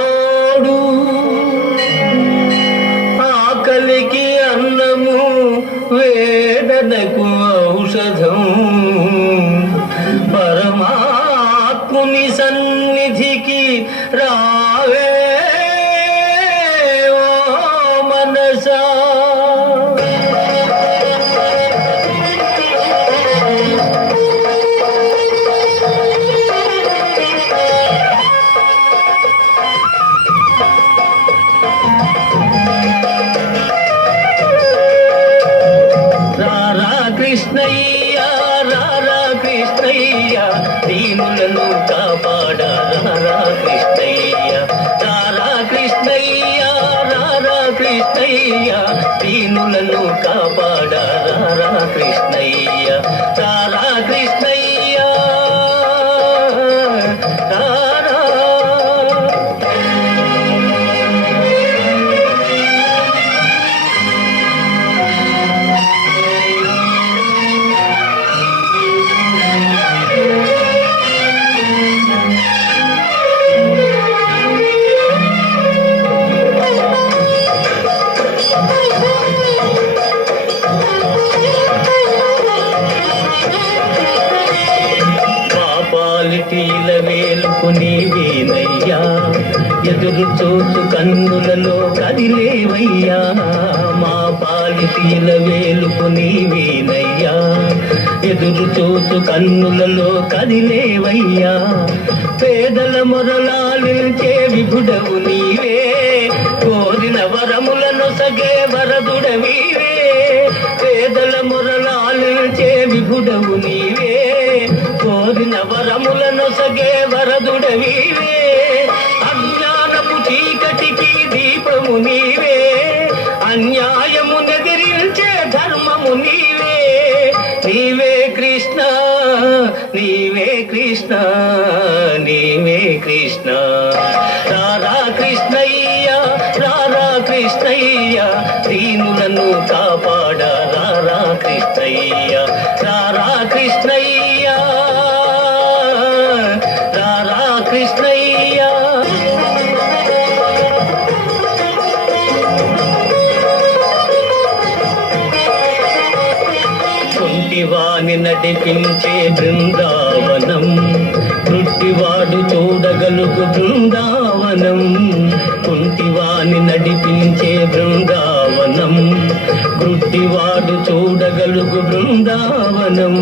తోడు ఆకలికి అన్నము వేదనకు ఔషధం పరమాత్ముని సన్నిధికి రావే ఓ మనసా. కృష్ణయ్య రారా కృష్ణయ్య దీనులను కాపాడ రారా కృష్ణయ్య రారా కృష్ణయ్య రారా కృష్ణయ్య దీనులను కాపాడ రారా కృష్ణయ్య రారా కృష్ణయ్య రారా. పాలిటీల వేలుకు నీవేనయ్యా ఎదురు చూసు కన్నులలో కదిలేవయ్యా మా పాలిటీల వేలుకు నీవేనయ్యా ఎదురు చూసు కన్నులలో కదిలేవయ్యా పేదల మొరలాలించే విభుడవు నీవే కోరిన వరములను సగే వరదుడవీవే పేదల మొరలాలించే విభుడవు నీవే కోరిన వరములను సగే వరదుడవీవే అజ్ఞానపు చీకటికి దీపము నీవే అన్యాయము నెదిరించే ధర్మము నీవే నీవే కృష్ణ నీవే కృష్ణ నీవే కృష్ణ రారా కృష్ణయ్య రారా కృష్ణయ్య దీనులను కాపాడ రారా కృష్ణయ్య రారా కృష్ణయ్య రారా కృష్ణయ్య. కుంటివాని నడిపించే బృందావనం కుంటివాడు చూడగలుగు బృందావనం కుంటివాని నడిపించే బృందావనం గుడ్డివాడు చూడగలుగు బృందావనం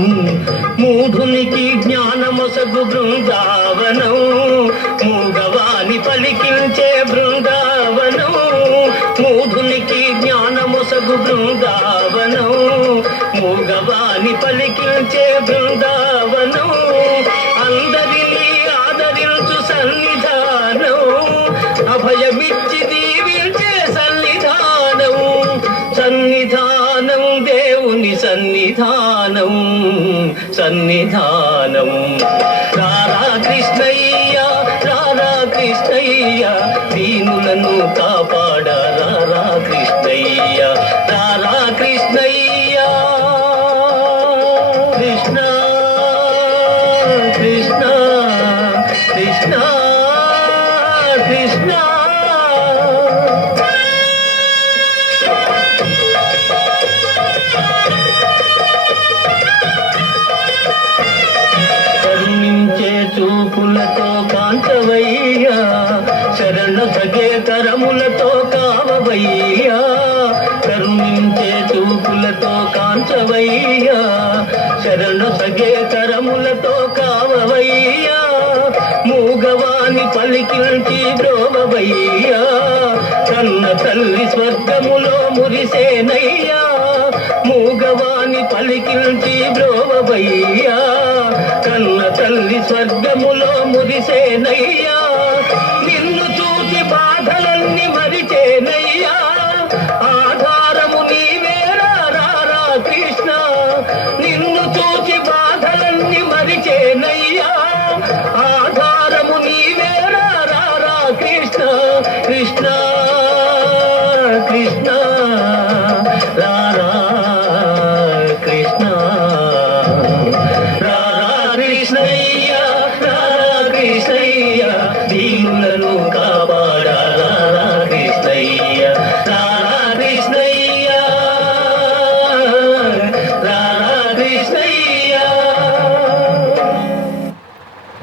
మూఢునికి జ్ఞానమొసగు బృందావనం మూగవాని పలికించే బృందావనం మూఢునికి జ్ఞానమొసగు బృందావనం మూగవాని పలికించే బృందావనం అందరినీ ఆదరించు సన్నిధానం అభయమిచ్చి దీవించే సన్నిధానం సన్నిధానం దేవుని సన్నిధానం సన్నిధానం రారా కృష్ణయ్య రారా కృష్ణయ్య దీనులను కాపాడ రారా కృష్ణయ్య రారా కృష్ణయ్య కృష్ణ కృష్ణ కృష్ణ కృష్ణ. కరుణించే చూపులతో కాంతవయ్యా శరణ సగే కరములతో కావవయ్యా కరుణించే చూపులతో కాంతవయ్యా శరణ సగే కరములతో కావవయ్యా మూగవాని పలికించి బ్రోవవయ్యా కన్న తల్లి స్వర్గములో మురిసేనయ్యా మూగవాని పలికించి బ్రోవవయ్యా కన్న తల్లి స్వర్గములో మురిసేనయ్యా నిన్ను చూసి బాధలన్నీ మరిచేనయ్యా ఆధారము నీవే రారా కృష్ణ నిన్ను చూసి బాధలన్నీ మరిచేనయ్యా ఆధారము నీవే రారా కృష్ణ కృష్ణ.